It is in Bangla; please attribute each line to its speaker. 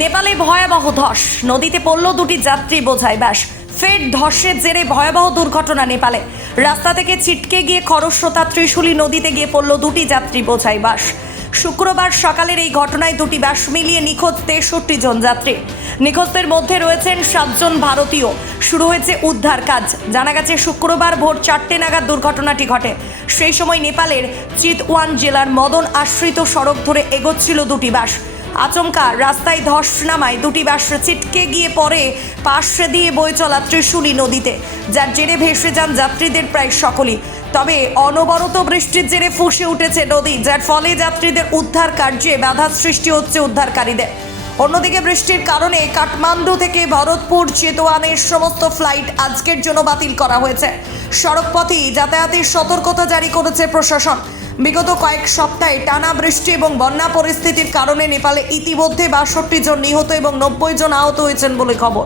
Speaker 1: নেপালে ভয়াবহ ধস। নদীতে পড়ল দুটি যাত্রী বোঝাই ব্যাস ফের ধসের জেরে ভয়াবহ দুর্ঘটনা নেপালে। রাস্তা থেকে ছিটকে গিয়ে খরস্রোতা ত্রিশুলি নদীতে গিয়ে পড়ল দুটি যাত্রী বোঝাই বাস। শুক্রবার সকালের এই ঘটনায় দুটি বাস মিলিয়ে নিখোঁজ তেষট্টি জন যাত্রী। নিখোঁজদের মধ্যে রয়েছেন সাতজন ভারতীয়। শুরু হয়েছে উদ্ধার কাজ। জানা গেছে, শুক্রবার ভোর চারটে নাগাদ দুর্ঘটনাটি ঘটে। সেই সময় নেপালের চিতওয়ান জেলার মদন আশ্রিত সড়ক ধরে এগোচ্ছিল দুটি বাস। আচমকা, রাস্তায় ধস নামায়, দুটি বাস ছিটকে গিয়ে পড়ে, পাশে দিয়ে বয়ে চলা ত্রিশুলি নদীতে। যার জেরে ভেসে যান যাত্রীদের প্রায় সকলেই। তবে অনবরত বৃষ্টির জেরে ফুসে উঠেছে নদী, যার ফলে যাত্রীদের উদ্ধার কার্যে বাধা সৃষ্টি হচ্ছে উদ্ধারকারীদের। অন্যদিকে বৃষ্টির কারণে কাঠমান্ডু থেকে ভরতপুর, চেতোয়ানের সমস্ত ফ্লাইট আজকের জন্য বাতিল করা হয়েছে। সড়কপথেই যাতায়াতের সতর্কতা জারি করেছে প্রশাসন। বিগত কয়েক সপ্তাহে টানা বৃষ্টি এবং বন্যা পরিস্থিতির কারণে নেপালে ইতিমধ্যে বাষট্টি জন নিহত এবং নব্বই জন আহত হয়েছেন বলে খবর।